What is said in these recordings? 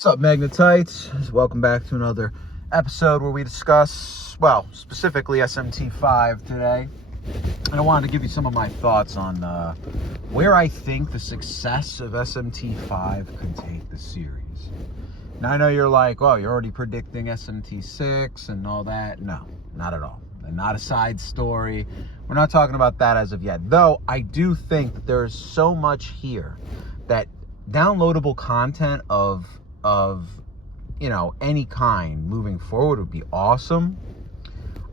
What's up, Magnetites? Welcome back to another episode where we discuss, well, specifically SMT 5 today. And I wanted to give you some of my thoughts on where I think the success of SMT 5 could take the series. Now, I know you're like, oh, you're already predicting SMT 6 and all that. No, not at all. And not a side story. We're not talking about that as of yet. Though, I do think that there's so much here that downloadable content of any kind moving forward would be awesome.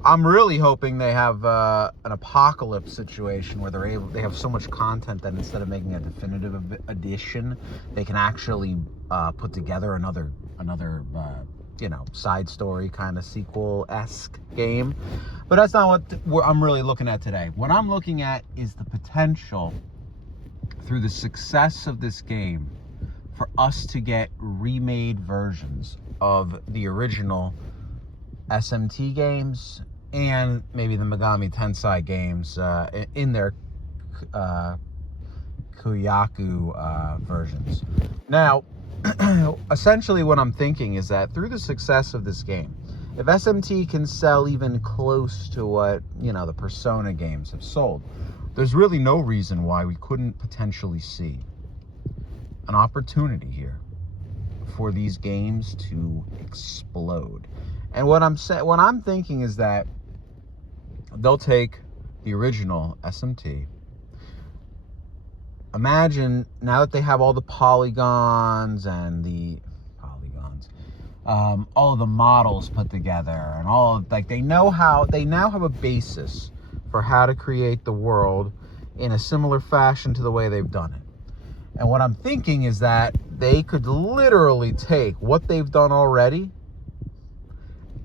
I'm really hoping they have an apocalypse situation where they have so much content that instead of making a definitive edition, they can actually put together another side story kind of sequel-esque game. But that's not what I'm really looking at today. What I'm looking at is the potential through the success of this game for us to get remade versions of the original SMT games and maybe the Megami Tensei games in their Kuyaku versions. Now, essentially what I'm thinking is that through the success of this game, if SMT can sell even close to what, the Persona games have sold, there's really no reason why we couldn't potentially see an opportunity here for these games to explode. And what I'm thinking is that they'll take the original SMT. Imagine now that they have all the polygons and all of the models put together and they now have a basis for how to create the world in a similar fashion to the way they've done it. And what I'm thinking is that they could literally take what they've done already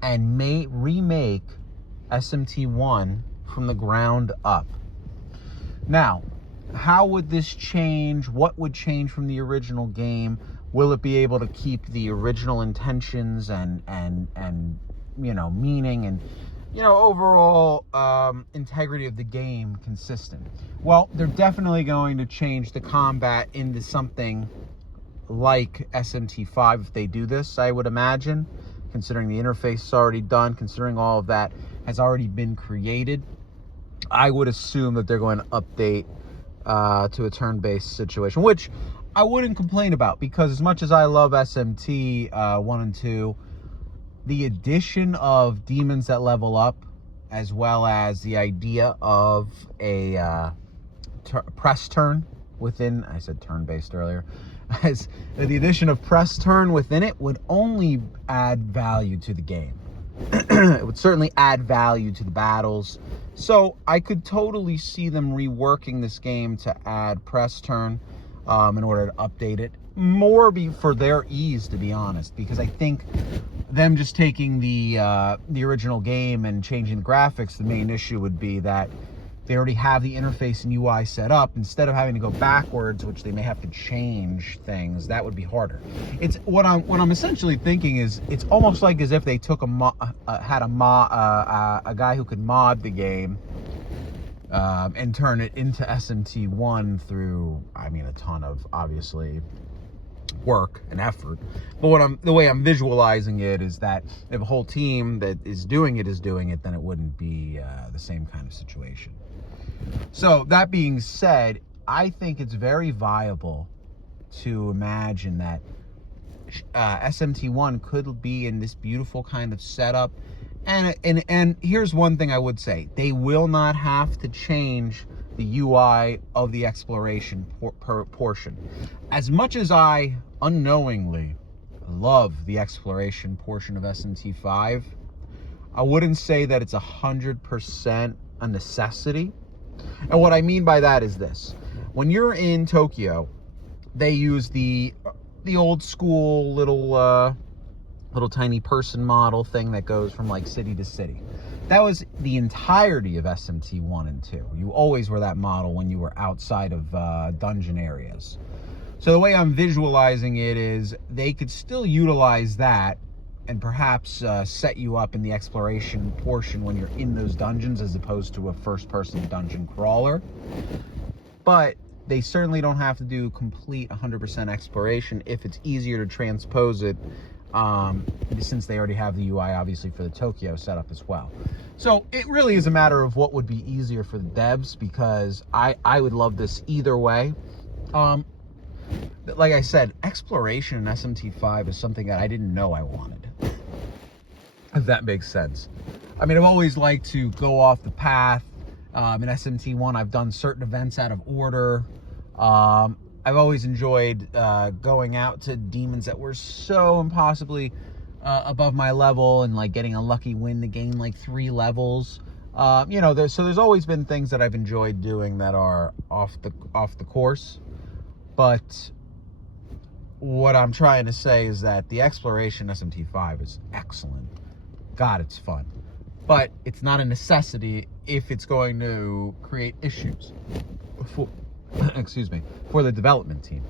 and remake SMT1 from the ground up. Now, how would this change? What would change from the original game? Will it be able to keep the original intentions and meaning and overall integrity of the game consistent? Well, they're definitely going to change the combat into something like SMT 5 if they do this, I would imagine, considering the interface is already done, considering all of that has already been created. I would assume that they're going to update to a turn-based situation, which I wouldn't complain about, because as much as I love SMT 1 and 2, the addition of demons that level up, as well as the idea of a press turn within, I said turn-based earlier, as the addition of press turn within it would only add value to the game. It would certainly add value to the battles. So I could totally see them reworking this game to add press turn in order to update it more for their ease, to be honest, because I think them just taking the original game and changing the graphics, the main issue would be that they already have the interface and UI set up. Instead of having to go backwards, which they may have to change things, that would be harder. It's what I'm essentially thinking is it's almost like as if they took a guy who could mod the game and turn it into SMT1 through, a ton of obviously work and effort. But the way I'm visualizing it is that if a whole team that is doing it, then it wouldn't be the same kind of situation. So that being said, I think it's very viable to imagine that SMT1 could be in this beautiful kind of setup. And here's one thing I would say: they will not have to change the UI of the exploration portion. As much as I unknowingly love the exploration portion of SMT 5, I wouldn't say that it's 100% a necessity. And what I mean by that is this: when you're in Tokyo, they use the old school little tiny person model thing that goes from like city to city. That was the entirety of SMT 1 and 2. You always were that model when you were outside of dungeon areas. So the way I'm visualizing it is they could still utilize that and perhaps set you up in the exploration portion when you're in those dungeons, as opposed to a first-person dungeon crawler. But they certainly don't have to do complete 100% exploration if it's easier to transpose it, since they already have the UI, obviously, for the Tokyo setup as well. So it really is a matter of what would be easier for the devs, because I would love this either way. Like I said, exploration in SMT5 is something that I didn't know I wanted, if that makes sense. I mean, I've always liked to go off the path. In SMT1, I've done certain events out of order. I've always enjoyed going out to demons that were so impossibly above my level, and like getting a lucky win to gain like 3 levels. You know, there's always been things that I've enjoyed doing that are off the course. But what I'm trying to say is that the exploration SMT5 is excellent. God, it's fun. But it's not a necessity if it's going to create issues for, excuse me, for the development team.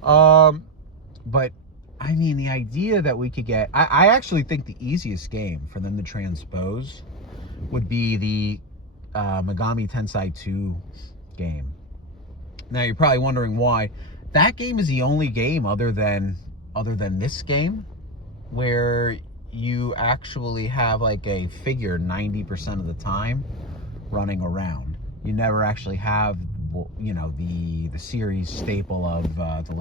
But I mean, the idea that we could get, I actually think the easiest game for them to transpose would be the Megami Tensei 2 game. Now you're probably wondering why. That game is the only game other than this game where you actually have like a figure 90% of the time running around. You never actually have, you know, the series staple of the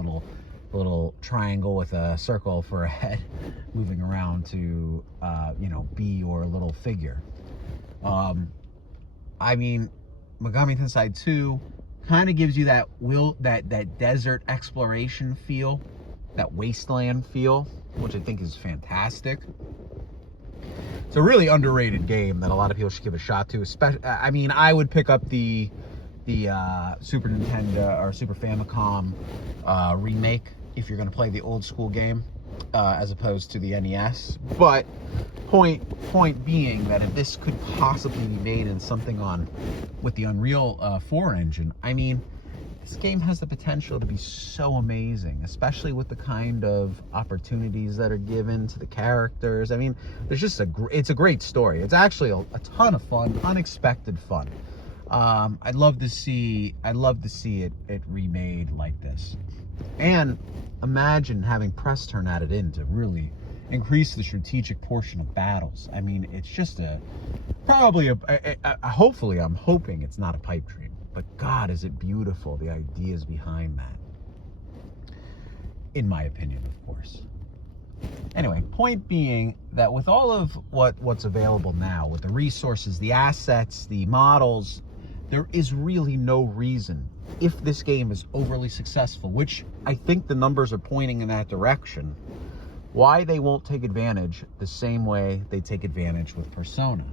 little triangle with a circle for a head moving around to you know, be your little figure. I mean, Megami Tensei 2 kind of gives you that that desert exploration feel, that wasteland feel, which I think is fantastic. It's a really underrated game that a lot of people should give a shot to. Especially, I mean, I would pick up the Super Nintendo or Super Famicom remake if you're going to play the old school game, as opposed to the NES. But point being that if this could possibly be made in something with the Unreal 4 engine, I mean, this game has the potential to be so amazing, especially with the kind of opportunities that are given to the characters. I mean, there's just it's a great story. It's actually a ton of fun, unexpected fun. I'd love to see it remade like this. And imagine having press turn added in to really increase the strategic portion of battles. I mean, it's just hopefully, I'm hoping it's not a pipe dream, but God, is it beautiful, the ideas behind that, in my opinion, of course. Anyway, point being that with all of what's available now, with the resources, the assets, the models, there is really no reason, if this game is overly successful, which I think the numbers are pointing in that direction, why they won't take advantage the same way they take advantage with Persona.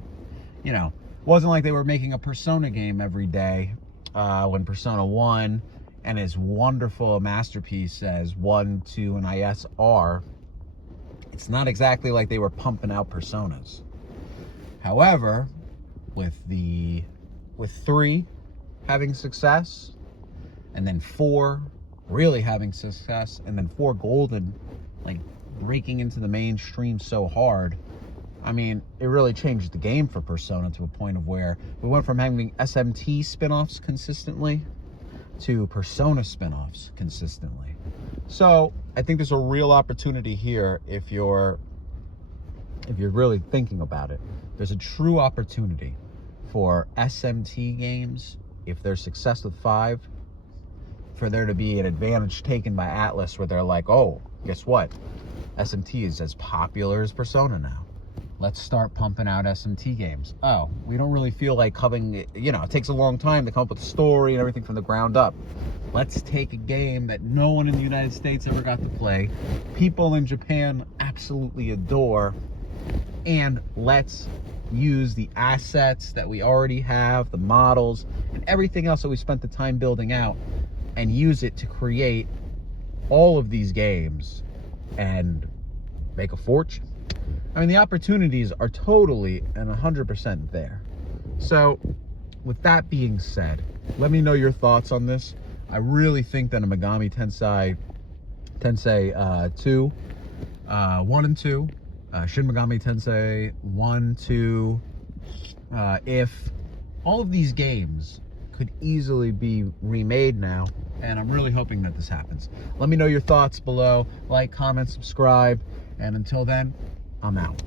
You know, it wasn't like they were making a Persona game every day when Persona 1 and as wonderful a masterpiece as 1, 2, and IS are. It's not exactly like they were pumping out Personas. However, with 3 having success, and then 4 really having success, and then 4 Golden, like, breaking into the mainstream so hard, I mean, it really changed the game for Persona to a point of where we went from having SMT spin-offs consistently to Persona spin-offs consistently. So I think there's a real opportunity here if you're really thinking about it. There's a true opportunity for SMT games, if they're success with 5, for there to be an advantage taken by Atlas where they're like, oh, guess what? SMT is as popular as Persona now. Let's start pumping out SMT games. Oh, we don't really feel like it takes a long time to come up with a story and everything from the ground up. Let's take a game that no one in the United States ever got to play, people in Japan absolutely adore, and let's use the assets that we already have, the models, and everything else that we spent the time building out, and use it to create all of these games and make a fortune. I mean, the opportunities are totally and 100% there. So, with that being said, let me know your thoughts on this. I really think that a Megami Tensei 2, 1 and 2, Shin Megami Tensei 1, 2, if all of these games could easily be remade now, and I'm really hoping that this happens. Let me know your thoughts below. Like, comment, subscribe, and until then, I'm out.